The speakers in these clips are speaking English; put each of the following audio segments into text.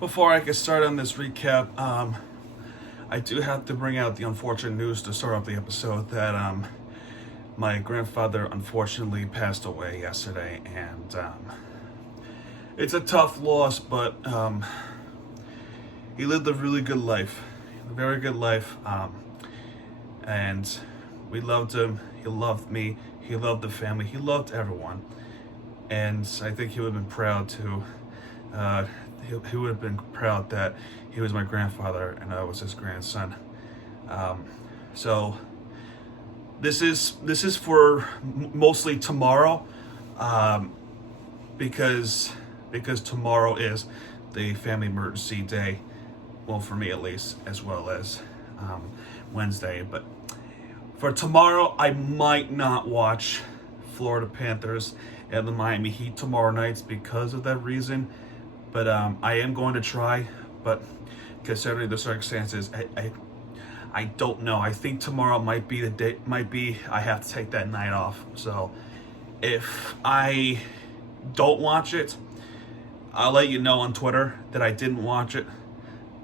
Before I get started on this recap, I do have to bring out the unfortunate news to start off the episode that my grandfather unfortunately passed away yesterday, and it's a tough loss, but he lived a really good life, a very good life, and we loved him. He loved me. He loved the family. He loved everyone, and I think he would have been proud to. He would have been proud that he was my grandfather and I was his grandson. So this is for mostly tomorrow, because tomorrow is the family emergency day. Well, for me at least, as well as Wednesday. But for tomorrow, I might not watch Florida Panthers and the Miami Heat tomorrow nights because of that reason. But I am going to try. But considering the circumstances, I don't know. I think tomorrow might be the day. I have to take that night off. So if I don't watch it, I'll let you know on Twitter that I didn't watch it.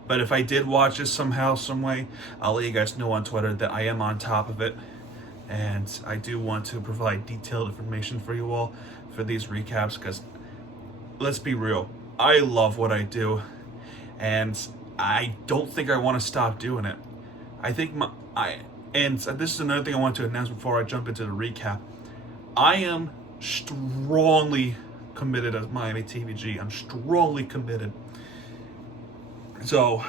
But if I did watch it somehow, some way, I'll let you guys know on Twitter that I am on top of it. And I do want to provide detailed information for you all for these recaps, because let's be real, I love what I do, and I don't think I want to stop doing it. I think and this is another thing I want to announce before I jump into the recap. I am strongly committed as Miami TVG. I'm strongly committed. So,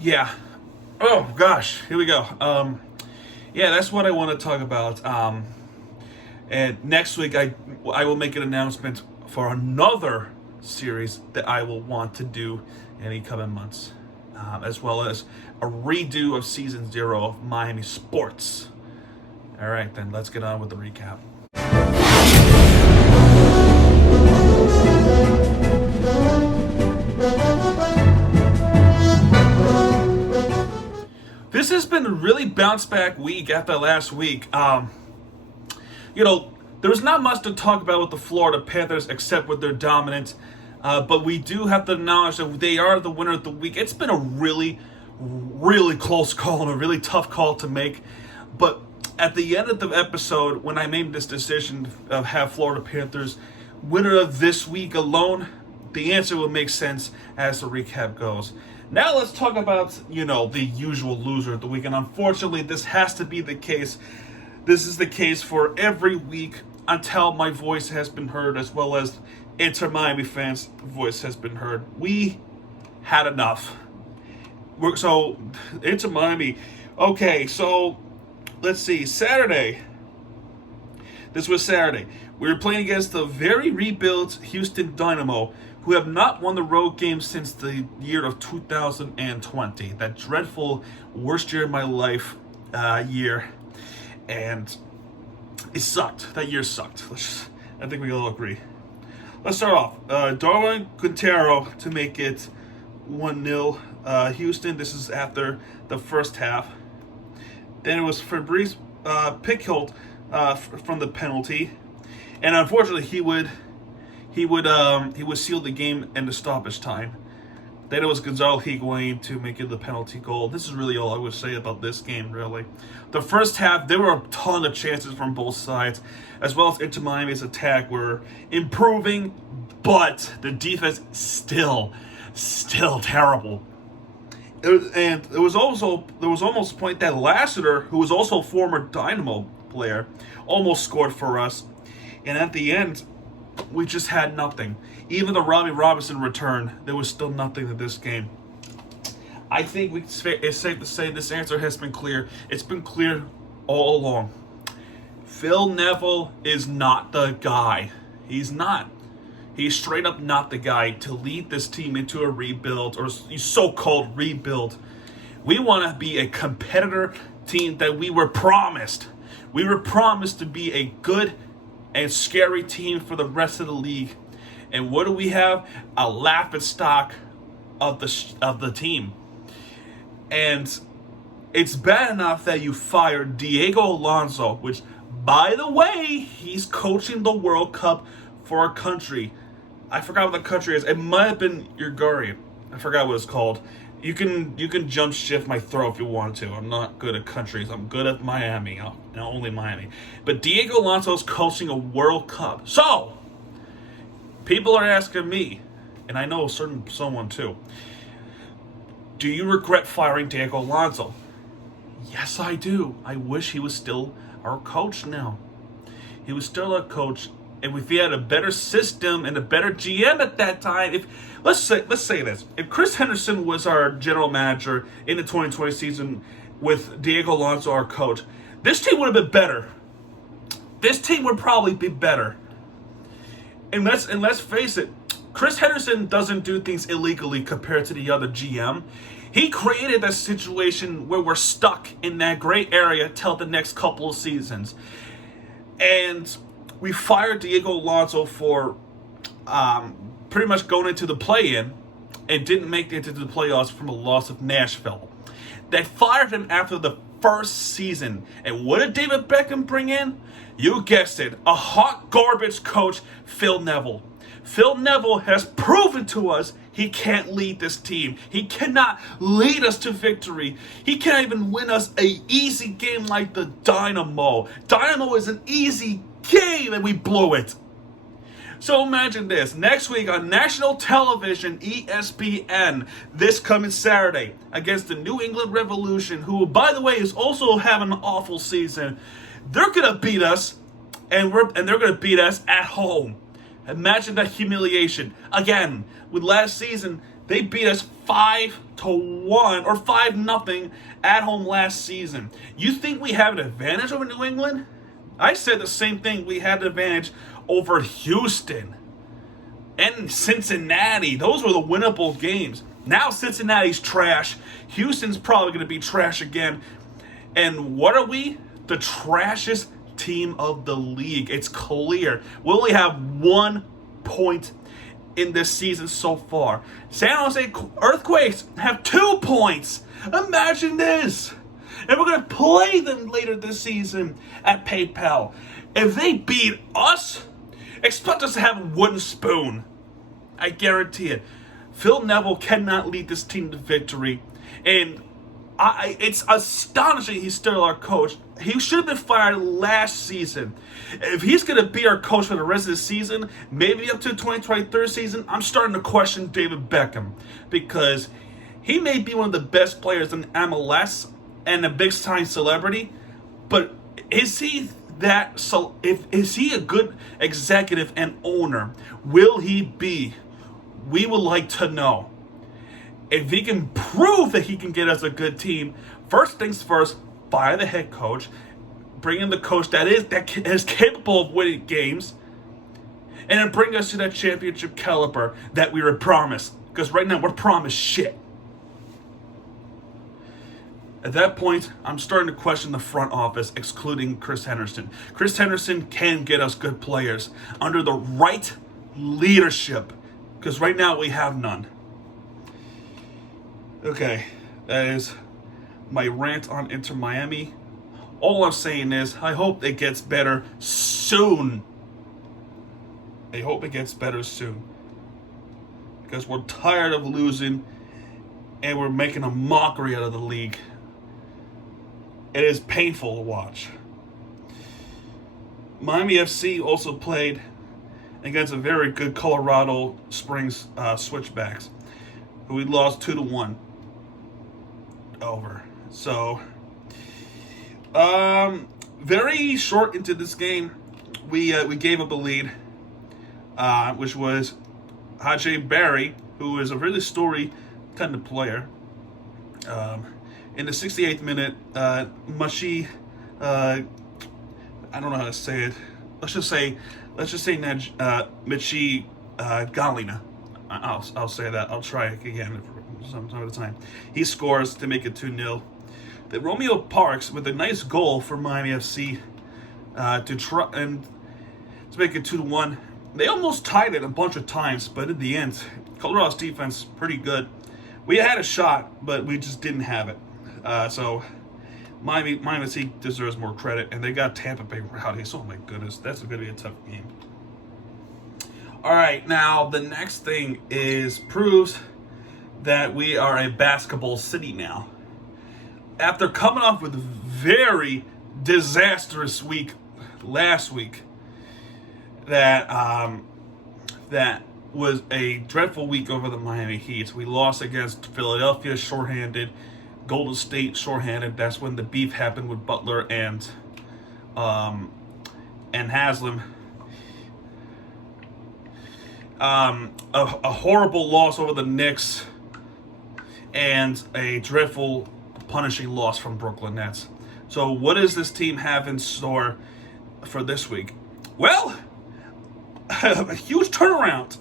yeah. Oh gosh, here we go. Yeah, that's what I want to talk about. And next week I will make an announcement for another series that I will want to do in the coming months, as well as a redo of season 0 of Miami Sports. All right, then let's get on with the recap. This has been a really bounce back week after last week. There was not much to talk about with the Florida Panthers except with their dominance. But we do have to acknowledge that they are the winner of the week. It's been a really, really close call and a really tough call to make. But at the end of the episode, when I made this decision of have Florida Panthers winner of this week alone, the answer will make sense as the recap goes. Now let's talk about, the usual loser of the week. And unfortunately, this has to be the case. This is the case for every week until my voice has been heard, as well as Inter Miami fans' voice has been heard. We had enough. So, Inter Miami. Okay, so let's see. Saturday. This was Saturday. We were playing against the very rebuilt Houston Dynamo, who have not won the road game since the year of 2020. That dreadful, worst year of my life year. And it sucked. That year sucked. I think we all agree. Let's start off. Darwin Quintero to make it 1-0. Houston, this is after the first half. Then it was Fabrice Pickholt from the penalty. And unfortunately, he would seal the game in the stoppage time. Then it was Gonzalo Higuain to make it the penalty goal. This is really all I would say about this game, really. The first half, there were a ton of chances from both sides, as well as Inter Miami's attack were improving, but the defense still terrible. There was almost a point that Lassiter, who was also a former Dynamo player, almost scored for us. And at the end, we just had nothing. Even the Robbie Robinson return, there was still nothing to this game. I think it's safe to say this answer has been clear. It's been clear all along. Phil Neville is not the guy. He's not. He's straight up not the guy to lead this team into a rebuild, or so-called rebuild. We want to be a competitor team that we were promised. We were promised to be a good and scary team for the rest of the league. And what do we have? A laughingstock of the team. And it's bad enough that you fired Diego Alonso, which, by the way, he's coaching the World Cup for our country. I forgot what the country is. It might have been Uruguay. I forgot what it's called. You can jump shift my throw if you want to. I'm not good at countries. I'm good at Miami. Only Miami. But Diego Alonso's coaching a World Cup. So, people are asking me, and I know someone too, do you regret firing Diego Alonso? Yes, I do. I wish he was still our coach now. He was still our coach, and if he had a better system and a better GM at that time, if let's say this, if Chris Henderson was our general manager in the 2020 season with Diego Alonso our coach, this team would have been better. This team would probably be better. And let's face it, Chris Henderson doesn't do things illegally compared to the other GM. He created a situation where we're stuck in that gray area till the next couple of seasons. And we fired Diego Alonso for pretty much going into the play-in and didn't make it into the playoffs from a loss of Nashville. They fired him after the first season. And what did David Beckham bring in? You guessed it, a hot garbage coach, Phil Neville. Phil Neville has proven to us he can't lead this team. He cannot lead us to victory. He can't even win us an easy game like the Dynamo. Dynamo is an easy game and we blew it. So imagine this. Next week on national television, ESPN, this coming Saturday, against the New England Revolution, who, by the way, is also having an awful season. They're going to beat us, and they're going to beat us at home. Imagine that humiliation. Again, with last season, they beat us 5-1 or 5-0 at home last season. You think we have an advantage over New England? I said the same thing. We had an advantage over Houston and Cincinnati. Those were the winnable games. Now Cincinnati's trash. Houston's probably going to be trash again. And what are we? The trashiest team of the league. It's clear. We only have 1 point in this season so far. San Jose Earthquakes have 2 points. Imagine this. And we're going to play them later this season at PayPal. If they beat us, expect us to have a wooden spoon. I guarantee it. Phil Neville cannot lead this team to victory. And it's astonishing he's still our coach. He should have been fired last season. If he's going to be our coach for the rest of the season, maybe up to the 2023 season, I'm starting to question David Beckham. Because he may be one of the best players in MLS and a big-time celebrity, but is he that? So, is he a good executive and owner? Will he be? We would like to know. If he can prove that he can get us a good team, first things first, fire the head coach, bring in the coach that is capable of winning games, and then bring us to that championship caliber that we were promised. Because right now we're promised shit. At that point, I'm starting to question the front office, excluding Chris Henderson. Chris Henderson can get us good players under the right leadership, because right now we have none. Okay, that is my rant on Inter Miami. All I'm saying is, I hope it gets better soon. I hope it gets better soon. Because we're tired of losing, and we're making a mockery out of the league. It is painful to watch. Miami FC also played against a very good Colorado Springs Switchbacks, who we lost 2-1 over. So, very short into this game, we gave up a lead, which was Haji Barry, who is a really story kind of player. In the 68th minute, Machi, I don't know how to say it. Let's just say Michi Galina. I'll say that. I'll try it again some other time. He scores to make it 2-0. Then Romeo Parks with a nice goal for Miami FC to try and to make it 2-1. They almost tied it a bunch of times, but in the end, Colorado's defense pretty good. We had a shot, but we just didn't have it. So Miami FC deserves more credit, and they got Tampa Bay rowdies. Oh my goodness, that's going to be a tough game. All right, now the next thing proves that we are a basketball city now. After coming off with a very disastrous week last week, that was a dreadful week over the Miami Heat. We lost against Philadelphia shorthanded, Golden State shorthanded. That's when the beef happened with Butler and Haslam. A horrible loss over the Knicks, and a dreadful, punishing loss from Brooklyn Nets. So what does this team have in store for this week? Well, a huge turnaround.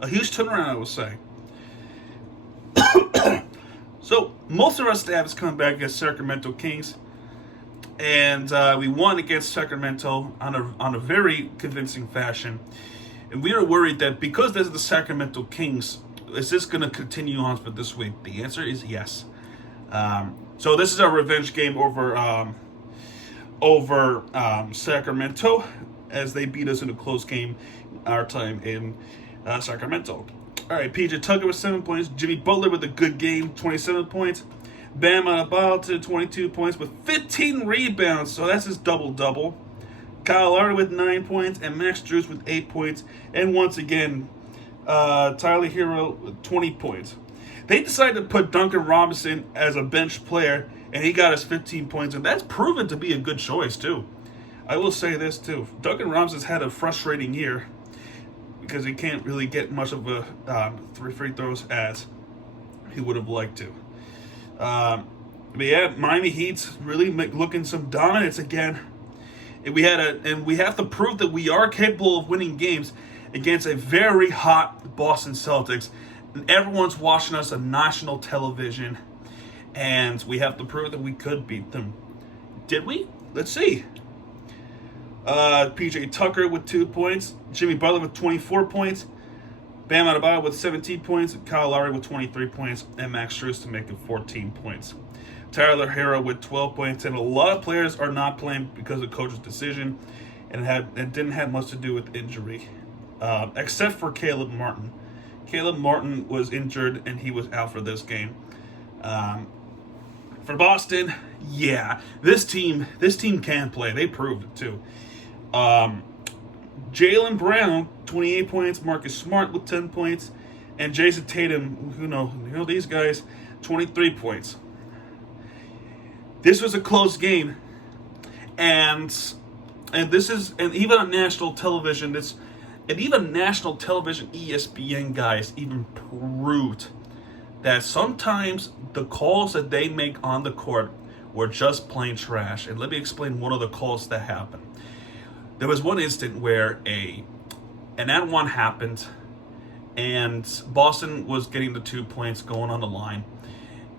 A huge turnaround, I will say. So most of our staff is coming back against Sacramento Kings, and we won against Sacramento on a very convincing fashion. And we are worried that because this is the Sacramento Kings, is this going to continue on for this week? The answer is yes. So this is our revenge game over Sacramento, as they beat us in a close game our time in Sacramento. All right, PJ Tucker with 7 points. Jimmy Butler with a good game, 27 points. Bam Adebayo 22 points with 15 rebounds, so that's his double-double. Kyle Lowry with 9 points, and Max Strus with 8 points. And once again, Tyler Hero with 20 points. They decided to put Duncan Robinson as a bench player, and he got us 15 points, and that's proven to be a good choice, too. I will say this, too. Duncan Robinson's had a frustrating year because he can't really get much of a three free throws as he would have liked to. But yeah, Miami Heat's really looking some dominance again. And we have to prove that we are capable of winning games against a very hot Boston Celtics. And everyone's watching us on national television, and we have to prove that we could beat them. Did we? Let's see. PJ Tucker with 2 points, Jimmy Butler with 24 points, Bam Adebayo with 17 points, Kyle Lowry with 23 points, and Max Strus to make it 14 points. Tyler Hero with 12 points, and a lot of players are not playing because of coach's decision, and it didn't have much to do with injury, except for Caleb Martin. Caleb Martin was injured, and he was out for this game. For Boston, yeah, this team can play. They proved it too. Jaylen Brown, 28 points. Marcus Smart with 10 points, and Jason Tatum, you know these guys, 23 points. This was a close game, and even on national television, national television ESPN guys even proved that sometimes the calls that they make on the court were just plain trash. And let me explain one of the calls that happened. There was one instant where an and one happened, and Boston was getting the 2 points going on the line,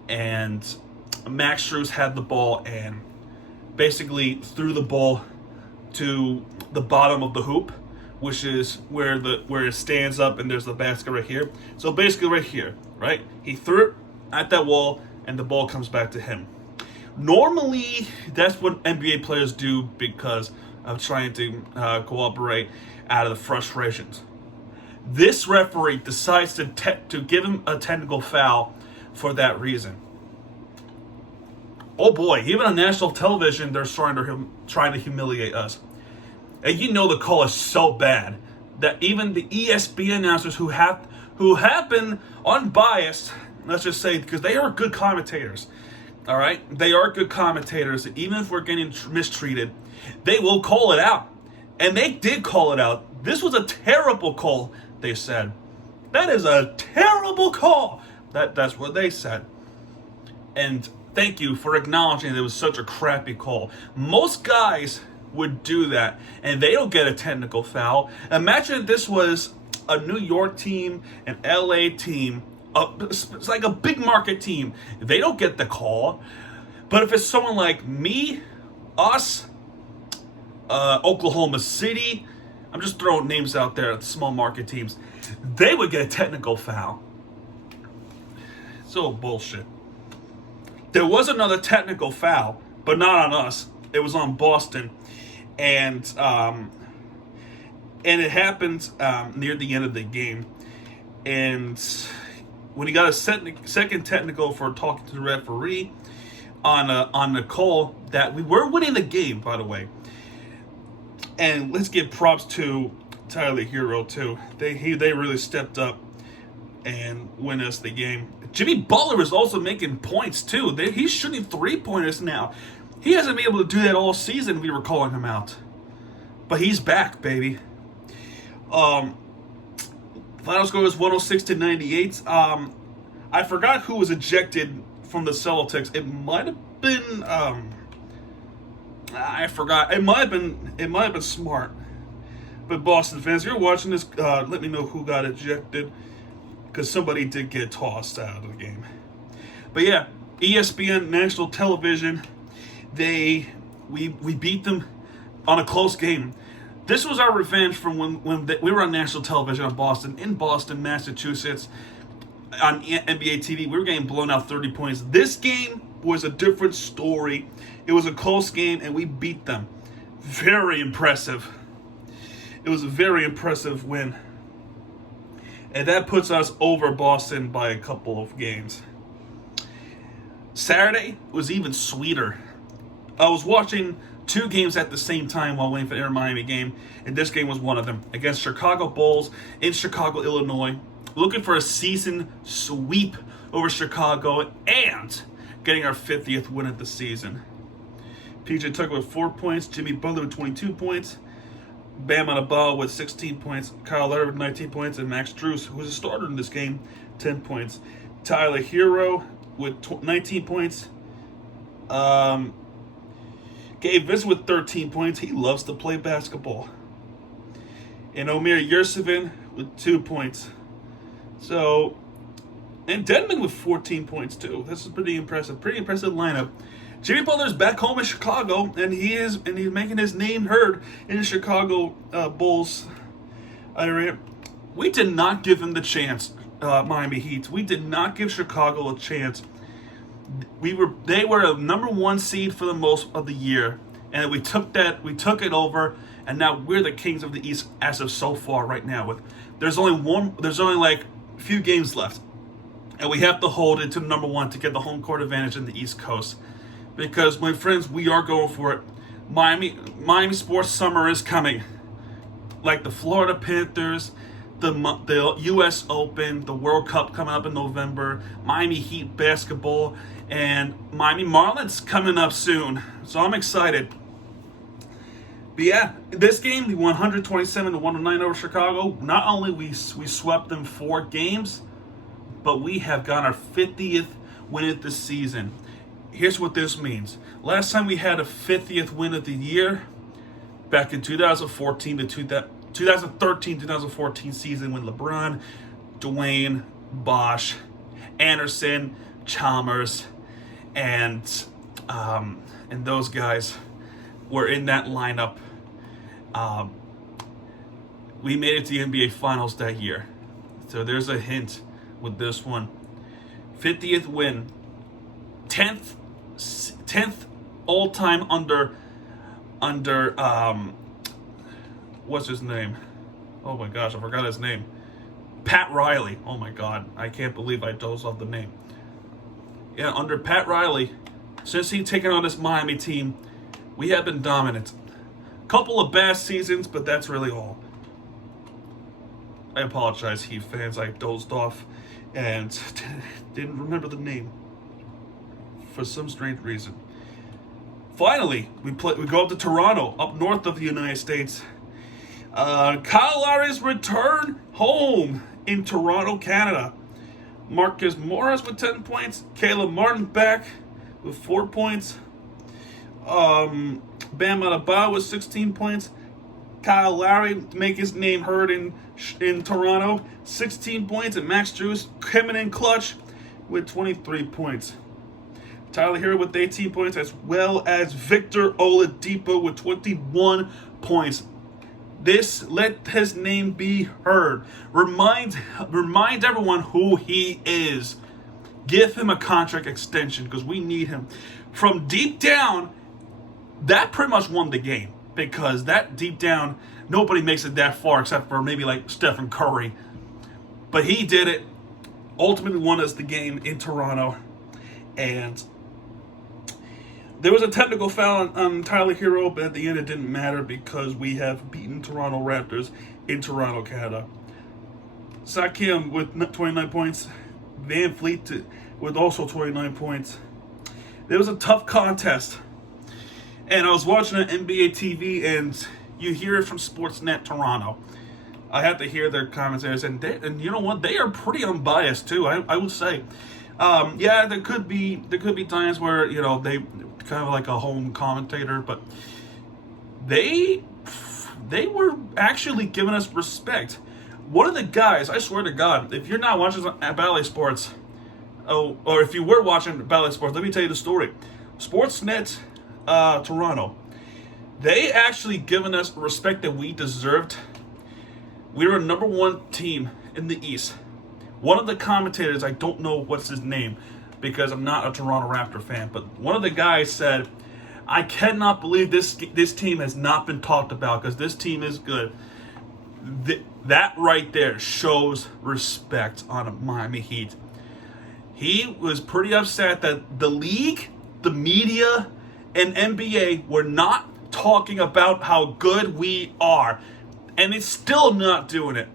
and Max Strus had the ball and basically threw the ball to the bottom of the hoop, which is where it stands up and there's the basket right here. So basically right here, right? He threw it at that wall and the ball comes back to him. Normally, that's what NBA players do because of trying to cooperate out of the frustrations. This referee decides to give him a technical foul for that reason. Oh boy, even on national television, they're trying to humiliate us. And you know the call is so bad that even the ESPN announcers who have been unbiased, let's just say, because they are good commentators, all right? They are good commentators. Even if we're getting mistreated, they will call it out. And they did call it out. This was a terrible call, they said. That is a terrible call. That's what they said. And thank you for acknowledging that it was such a crappy call. Most guys would do that, and they don't get a technical foul. Imagine if this was a New York team, an LA team, it's like a big market team. They don't get the call. But if it's someone like me, us, Oklahoma City, I'm just throwing names out there, small market teams, they would get a technical foul. So bullshit. There was another technical foul, but not on us. It was on Boston. And And it happens near the end of the game. And when he got a second technical for talking to the referee on the call that we were winning the game, by the way. And let's give props to Tyler Hero too. They really stepped up and win us the game. Jimmy Butler is also making points too. He's shooting 3-pointers now. He hasn't been able to do that all season. We were calling him out, but he's back, baby. Final score was 106-98. I forgot who was ejected from the Celtics. It might have been I forgot. It might have been Smart. But Boston fans, if you're watching this, let me know who got ejected, because somebody did get tossed out of the game. But yeah, ESPN national television, we beat them on a close game. This was our revenge from when we were on national television in Boston, Massachusetts, on NBA TV. We were getting blown out 30 points. This game was a different story. It was a close game, and we beat them. Very impressive. It was a very impressive win. And that puts us over Boston by a couple of games. Saturday was even sweeter. I was watching 2 games at the same time while waiting for the Inter Miami game, and this game was one of them. Against Chicago Bulls in Chicago, Illinois. Looking for a season sweep over Chicago and getting our 50th win of the season. PJ Tucker with 4 points, Jimmy Butler with 22 points, Bam Adebayo with 16 points, Kyle Lowry with 19 points, and Max Strus, who was a starter in this game, 10 points. Tyler Hero with 19 points. Gabe Vincent with 13 points. He loves to play basketball. And Omer Yurtseven with 2 points. So, and Denman with 14 points too. This is pretty impressive. Pretty impressive lineup. Jimmy Butler's back home in Chicago, and he's making his name heard in the Chicago Bulls area. We did not give him the chance, Miami Heat. We did not give Chicago a chance. They were a number 1 seed for the most of the year, and we took it over, and now we're the kings of the East as of so far right now. There's only like a few games left, and we have to hold it to number 1 to get the home court advantage in the East Coast. Because, my friends, we are going for it. Miami sports summer is coming. Like the Florida Panthers, the U.S. Open, the World Cup coming up in November, Miami Heat basketball, and Miami Marlins coming up soon. So I'm excited. But yeah, this game, we won 127-109 over Chicago. Not only we swept them 4 games, but we have got our 50th win of the season. Here's what this means. Last time we had a 50th win of the year, back in 2013-2014 season, when LeBron, Dwayne, Bosh, Anderson, Chalmers, and those guys were in that lineup. We made it to the NBA Finals that year. So there's a hint with this one. 50th win. 10th all-time under what's his name? Oh my gosh, I forgot his name. Pat Riley. Oh my god, I can't believe I dozed off the name. Yeah, under Pat Riley, since he's taken on this Miami team, we have been dominant. Couple of bad seasons, but that's really all. I apologize, Heat fans. I dozed off and didn't remember the name for some strange reason. Finally, we go up to Toronto, up north of the United States. Kyle Lowry's return home in Toronto, Canada. Marcus Morris with 10 points. Caleb Martin back with 4 points. Bam Adebayo with 16 points. Kyle Lowry make his name heard in Toronto, 16 points. And Max Strus coming in clutch with 23 points. Tyler Hero with 18 points, as well as Victor Oladipo with 21 points. Let his name be heard. Remind everyone who he is. Give him a contract extension because we need him. From deep down, that pretty much won the game, because that deep down Nobody makes it that far except for maybe like Stephen Curry. But he did it. Ultimately won us the game in Toronto. And there was a technical foul on Tyler Hero, but at the end it didn't matter because we have beaten Toronto Raptors in Toronto, Canada. Sakim with 29 points. Van Fleet with also 29 points. It was a tough contest. And I was watching an NBA TV, and you hear it from Sportsnet Toronto. I had to hear their commentaries, and you know what? They are pretty unbiased too. I would say, yeah, there could be times where they kind of like a home commentator, but they were actually giving us respect. One of the guys, I swear to God, if you're not watching Ballet Sports, or if you were watching Ballet Sports, let me tell you the story. Sportsnet Toronto, they actually given us respect that we deserved. We were number one team in the East. One of the commentators, I don't know what's his name because I'm not a Toronto Raptor fan, but one of the guys said, I cannot believe this team has not been talked about because this team is good. That right there shows respect on Miami Heat. He was pretty upset that the league, the media, and NBA were not talking about how good we are. And it's still not doing it.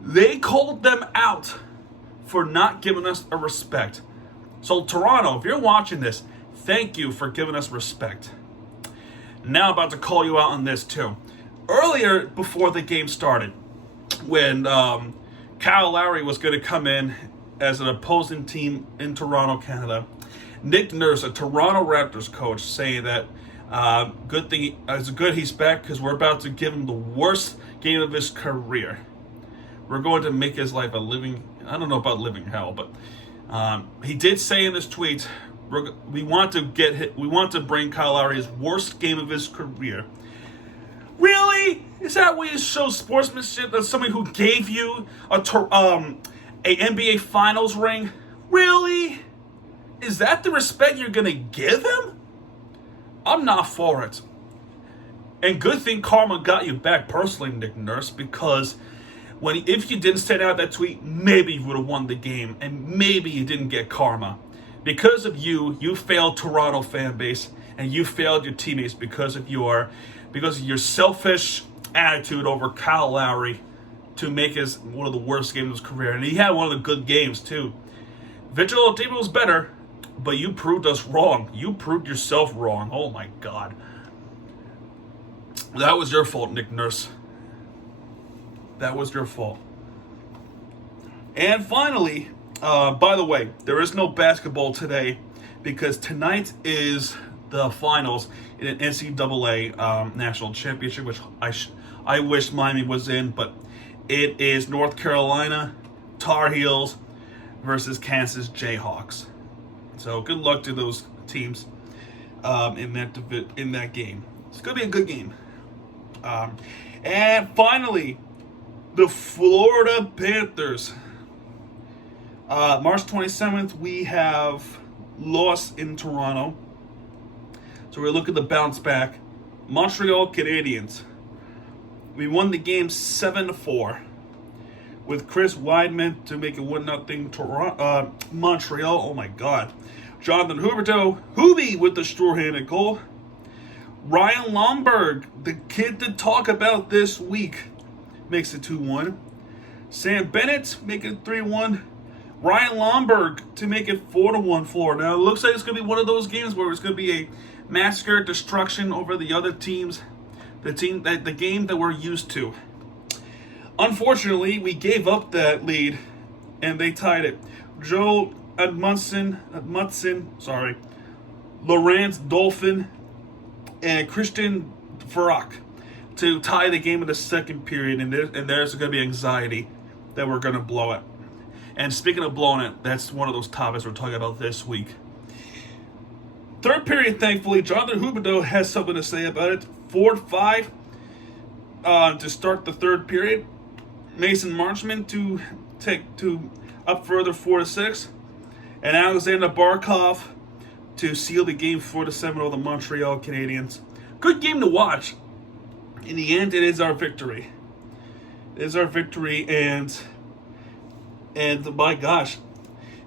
They called them out for not giving us a respect. So Toronto, if you're watching this, thank you for giving us respect. Now I'm about to call you out on this too. Earlier, before the game started, when Kyle Lowry was going to come in as an opposing team in Toronto, Canada, Nick Nurse, a Toronto Raptors coach, saying that good thing it's good he's back because we're about to give him the worst game of his career. We're going to make his life a living, I don't know about living hell, but he did say in his tweet, we want to bring Kyle Lowry's worst game of his career. Really? Is that way it shows sportsmanship? That somebody who gave you a NBA Finals ring? Really? Is that the respect you're gonna give him? I'm not for it. And good thing karma got you back personally, Nick Nurse, because if you didn't send out that tweet, maybe you would have won the game, and maybe you didn't get karma. Because of you failed Toronto fan base, and you failed your teammates because of your selfish attitude over Kyle Lowry to make his one of the worst games of his career. And he had one of the good games too. Vigil Oladipo was better, but you proved us wrong. You proved yourself wrong. Oh my God. That was your fault, Nick Nurse. That was your fault. And finally, by the way, there is no basketball today because tonight is the finals in an NCAA national championship, which I wish Miami was in, but it is North Carolina Tar Heels versus Kansas Jayhawks. So good luck to those teams in that game. It's going to be a good game. And finally, the Florida Panthers. March 27th, we have lost in Toronto. So we're looking to bounce back. Montreal Canadiens. We won the game 7-4 with Chris Weidman to make it 1-0 Montreal. Oh my God. Jonathan Huberdeau, Hubie with the sure-handed goal. Ryan Lomberg, the kid to talk about this week, makes it 2-1. Sam Bennett make it 3-1. Ryan Lomberg to make it 4-1 Florida. Now it looks like it's going to be one of those games where it's going to be a massacre, destruction over the other teams. The game that we're used to. Unfortunately, we gave up that lead, and they tied it. Joe Edmundson, Laurent Dolphin, and Christian Verrock to tie the game in the second period, and there's going to be anxiety that we're going to blow it. And speaking of blowing it, that's one of those topics we're talking about this week. Third period, thankfully, Jonathan Huberdeau has something to say about it. 4-5 to start the third period. Mason Marchman to up further 4-6, and Alexander Barkov to seal the game 4-7 over the Montreal Canadiens. Good game to watch. in the end, it is our victory. It is our victory, and my gosh,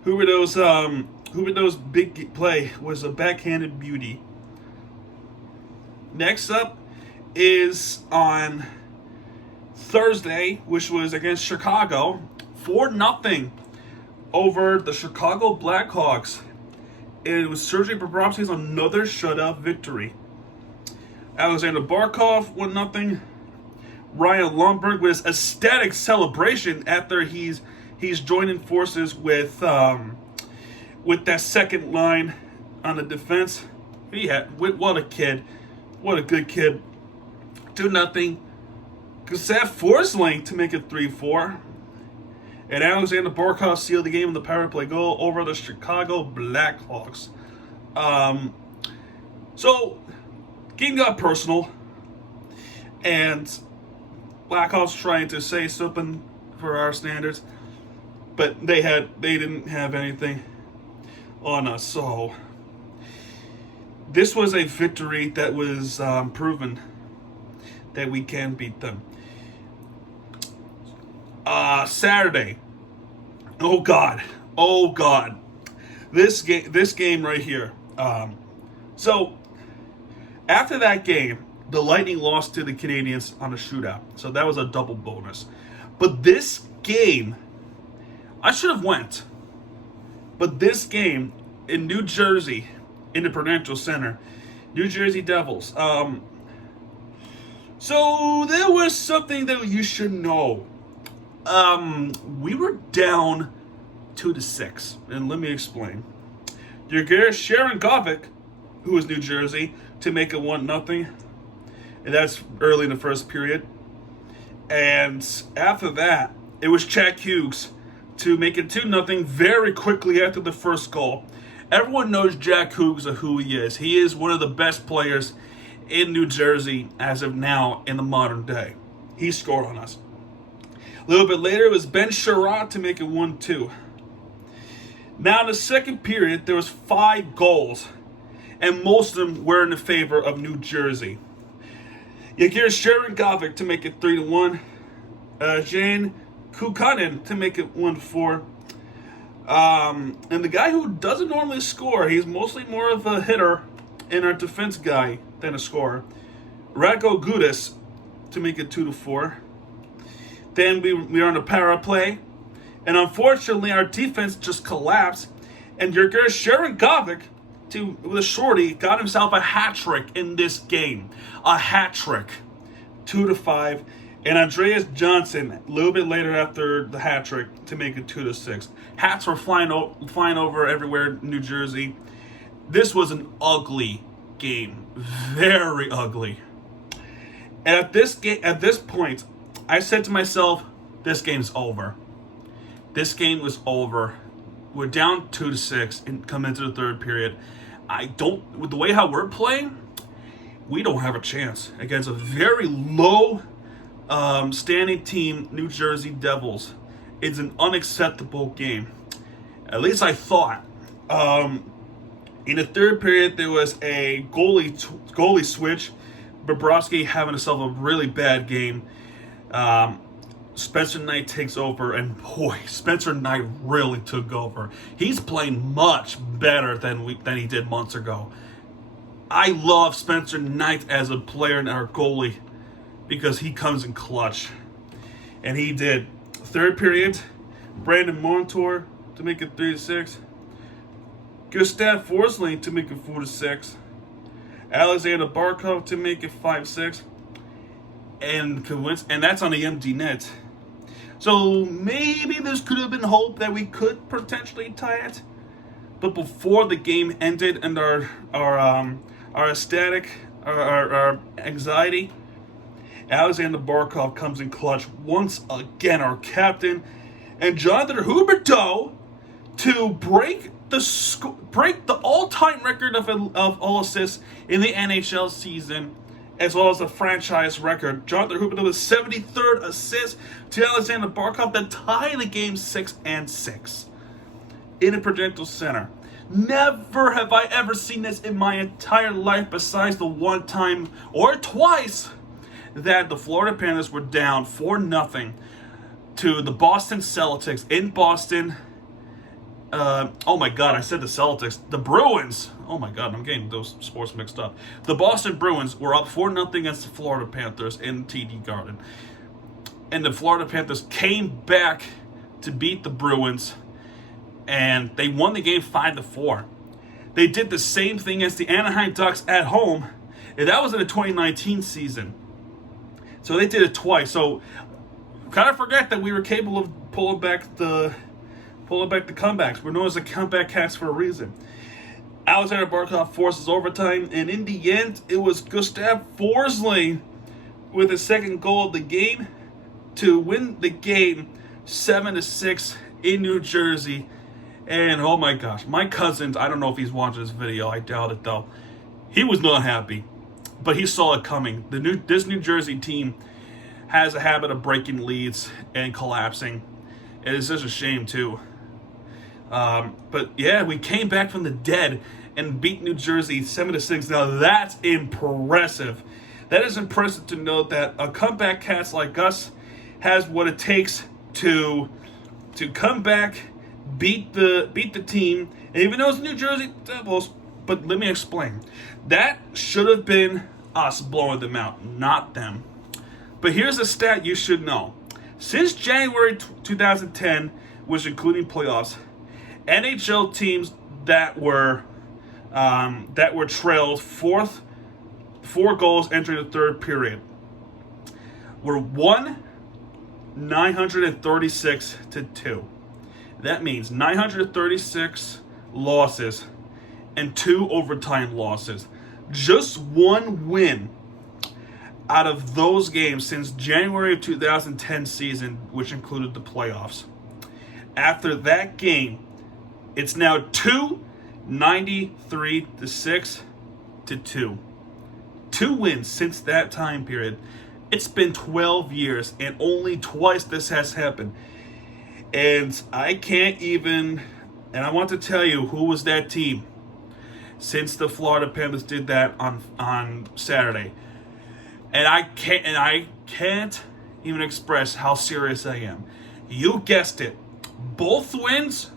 Huberdeau's big play was a backhanded beauty. Next up is on Thursday, which was against Chicago, 4-0 over the Chicago Blackhawks. It was Sergei Bobrovsky's another shutout victory. Alexander Barkov 1-0. Ryan Lundberg with ecstatic celebration after he's joining forces with that second line on the defense. What a kid. What a good kid. 2-0. Gustav Forsling to make it 3-4. And Alexander Barkov sealed the game in the power play goal over the Chicago Blackhawks. So, game got personal. And Blackhawks trying to say something for our standards. But they didn't have anything on us. So, this was a victory that was proven that we can beat them. Saturday. Oh God. This game right here. So after that game, the Lightning lost to the Canadiens on a shootout. So that was a double bonus. But this game, I should have went. But this game in New Jersey, in the Prudential Center, New Jersey Devils. So there was something that you should know. We were down 2-6, and let me explain. Yegor Sharangovich, who was New Jersey, to make it 1-0, and that's early in the first period. And after that, it was Jack Hughes to make it 2-0 very quickly after the first goal. Everyone knows Jack Hughes of who he is. He is one of the best players in New Jersey as of now in the modern day. He scored on us. A little bit later, it was Ben Sherratt to make it 1-2. Now, in the second period, there was 5 goals, and most of them were in the favor of New Jersey. Yegor Sharangovich to make it 3-1. Jane Kukanen to make it 1-4. And the guy who doesn't normally score, he's mostly more of a hitter and our defense guy than a scorer. Radko Gudas to make it 2-4. Then we were on a power play, and unfortunately our defense just collapsed. And Yegor Sharangovich, with a shorty, got himself a hat trick in this game. A hat trick, 2-5. And Andreas Johnson, a little bit later after the hat trick, to make it 2-6. Hats were flying over everywhere in New Jersey. This was an ugly game, very ugly. And at this point, I said to myself, "This game's over. This game was over. We're down 2-6 and come into the third period. With the way how we're playing, we don't have a chance against a very low standing team, New Jersey Devils. It's an unacceptable game. At least I thought." In the third period, there was a goalie switch. Bobrovsky having himself a really bad game. Spencer Knight takes over, and boy, Spencer Knight really took over. He's playing much better than he did months ago. I love Spencer Knight as a player and our goalie because he comes in clutch, and he did. Third period, Brandon Montour to make it 3-6. Gustav Forsling to make it 4-6. Alexander Barkov to make it 5-6. And that's on the empty net. So maybe this could have been hope that we could potentially tie it. But before the game ended and our anxiety, Alexander Barkov comes in clutch once again, our captain, and Jonathan Huberdeau to break the all-time record of all assists in the NHL season, as well as the franchise record. Jonathan Huberdeau with 73rd assist to Alexander Barkov that tie the game 6-6 in the Prudential Center. Never have I ever seen this in my entire life, besides the one time or twice that the Florida Panthers were down 4-0 to the Boston Celtics in Boston. Oh my God, I said the Celtics. The Bruins. Oh my God, I'm getting those sports mixed up. The Boston Bruins were up 4-0 against the Florida Panthers in TD Garden. And the Florida Panthers came back to beat the Bruins, and they won the game 5-4. They did the same thing against the Anaheim Ducks at home, and that was in the 2019 season. So they did it twice. So kind of forget that we were capable of pulling back the comebacks. We're known as the comeback cats for a reason. Alexander Barkov forces overtime, and in the end, it was Gustav Forsling with the second goal of the game to win the game 7-6 in New Jersey. And oh my gosh, my cousins, I don't know if he's watching this video, I doubt it though. He was not happy, but he saw it coming. This New Jersey team has a habit of breaking leads and collapsing. And it's just a shame too. But yeah, we came back from the dead and beat New Jersey 7-6. Now that's impressive. That is impressive to note that a comeback cast like us has what it takes to come back, beat the team. And even though it's New Jersey Devils, but let me explain. That should have been us blowing them out, not them. But here's a stat you should know. Since January 2010, which including playoffs, NHL teams that were trailed 4 goals entering the third period were 936-2. That means 936 losses and 2 overtime losses. Just one win out of those games since January of 2010 season, which included the playoffs. After that game, it's now 293-6-2. 2 wins since that time period. It's been 12 years, and only twice this has happened. And I can't even, and I want to tell you who was that team since the Florida Panthers did that on Saturday. And I can't even express how serious I am. You guessed it. Both wins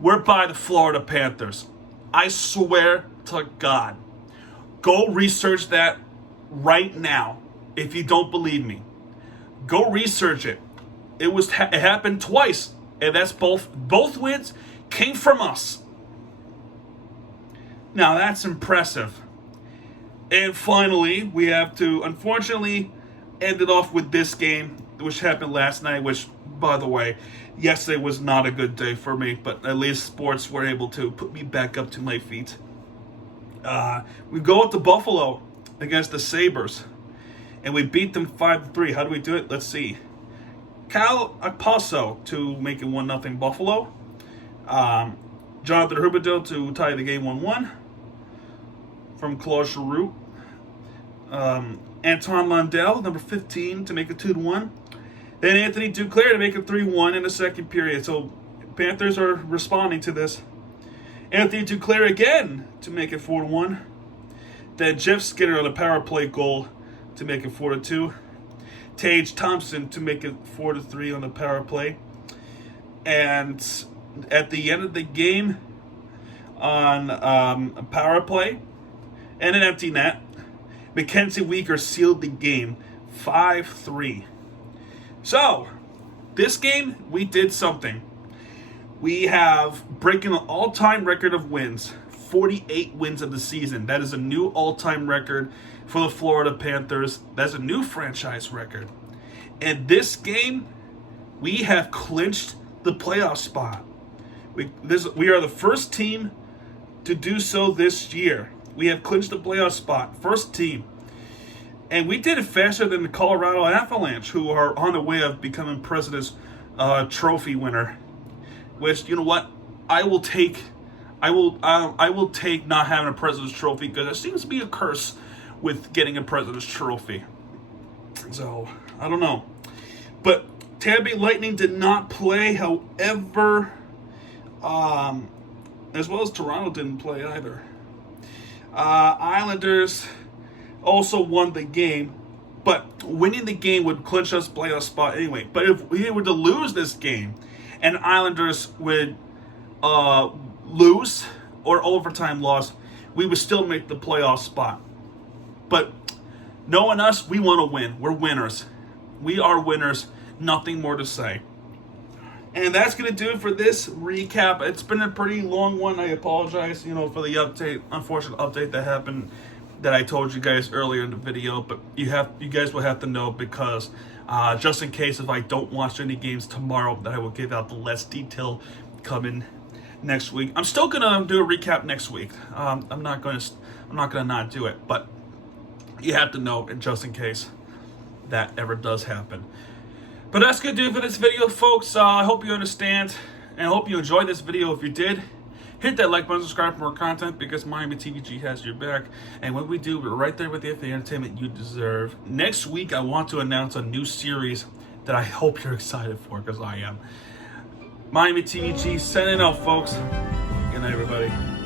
were by the Florida Panthers. I swear to God. Go research that right now if you don't believe me. Go research it. It happened twice, and that's both wins came from us. Now that's impressive. And finally, we have to unfortunately end it off with this game, which happened last night, which, by the way, yesterday was not a good day for me, but at least sports were able to put me back up to my feet. We go up to Buffalo against the Sabres, and we beat them 5-3. How do we do it? Let's see. Cal Akpaso to make it 1-0 Buffalo. Jonathan Huberdeau to tie the game 1-1 from Claude Giroux. Anton Lundell, number 15, to make it 2-1. Then Anthony Duclair to make it 3-1 in the second period. So Panthers are responding to this. Anthony Duclair again to make it 4-1. Then Jeff Skinner on a power play goal to make it 4-2. Tage Thompson to make it 4-3 on the power play. And at the end of the game on a power play and an empty net, Mackenzie Weegar sealed the game 5-3. So, this game, we did something. We have breaking an all-time record of wins, 48 wins of the season. That is a new all-time record for the Florida Panthers. That's a new franchise record. And this game, we have clinched the playoff spot. We are the first team to do so this year. We have clinched the playoff spot, first team. And we did it faster than the Colorado Avalanche, who are on the way of becoming President's Trophy winner. Which, you know what, I will take not having a President's Trophy, because there seems to be a curse with getting a President's Trophy. So I don't know, but Tampa Bay Lightning did not play. However, as well as Toronto didn't play either. Islanders also won the game But winning the game would clinch us playoff spot anyway. But if we were to lose this game, and Islanders would lose or overtime loss, we would still make the playoff spot. But knowing us, we want to win. We're winners. We are winners. Nothing more to say. And that's going to do it for this recap. It's been a pretty long one. I apologize, for the unfortunate update that happened that I told you guys earlier in the video. But you guys will have to know, because just in case if I don't watch any games tomorrow, that I will give out the less detail coming next week. I'm still going to do a recap next week. I'm not going to not do it, but you have to know, just in case that ever does happen. But that's going to do it for this video, folks. I hope you understand, and I hope you enjoyed this video. If you did, hit that like button, subscribe for more content, because Miami TVG has your back. And when we do, we're right there with you for the entertainment you deserve. Next week, I want to announce a new series that I hope you're excited for, because I am. Miami TVG signing out, folks. Good night, everybody.